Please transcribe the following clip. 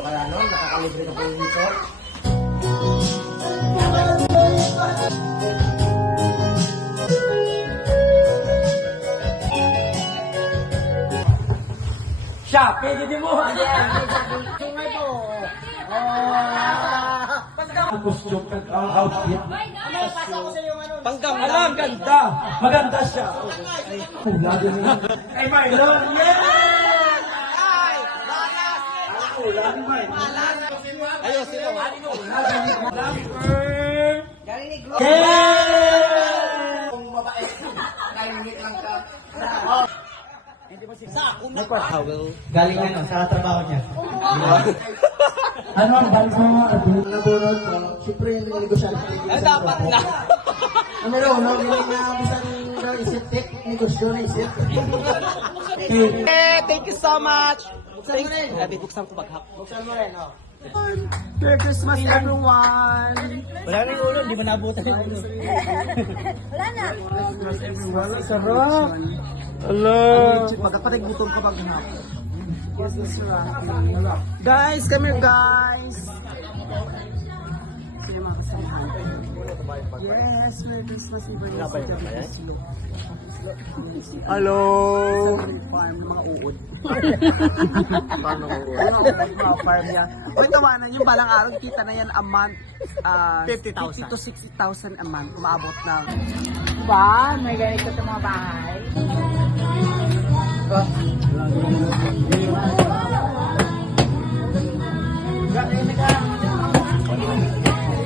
kaya nun, nakakalibre ka po dito. Siya, pwede din mo. Sungay po. Costume, outfit. Alam, ganda. Maganda siya. Lagi mo. Ay, Marlon. Yes! Ayos, sino? Kung babae, kalimit lang ka. Galing ano, sa trabaho niya. Ano ang balik mo? Nabunod ko. Siyempre yung negosyante. Ay, dapat na. Numero uno, hindi na bisan na isip, negosyo na isip. Thank you so much. Buksan mo rin. Buksan ko baghap. Buksan mo rin, oh. Merry Christmas, everyone! Wala na yung ulo, di ba nabutan yung ulo? Wala na. Everyone, sarap! Hello! Magkapatig gutom ko baghap. Guys, come here, guys! Yes, Merry Christmas, everyone! Hello! Farm ng mga uod. Paano mga farm yan? Uy, tawanan yung balang araw, kita na yan a month. 50,000 to 60,000 a month. Kumaabot ng... Ba, may ganito sa mga bahay.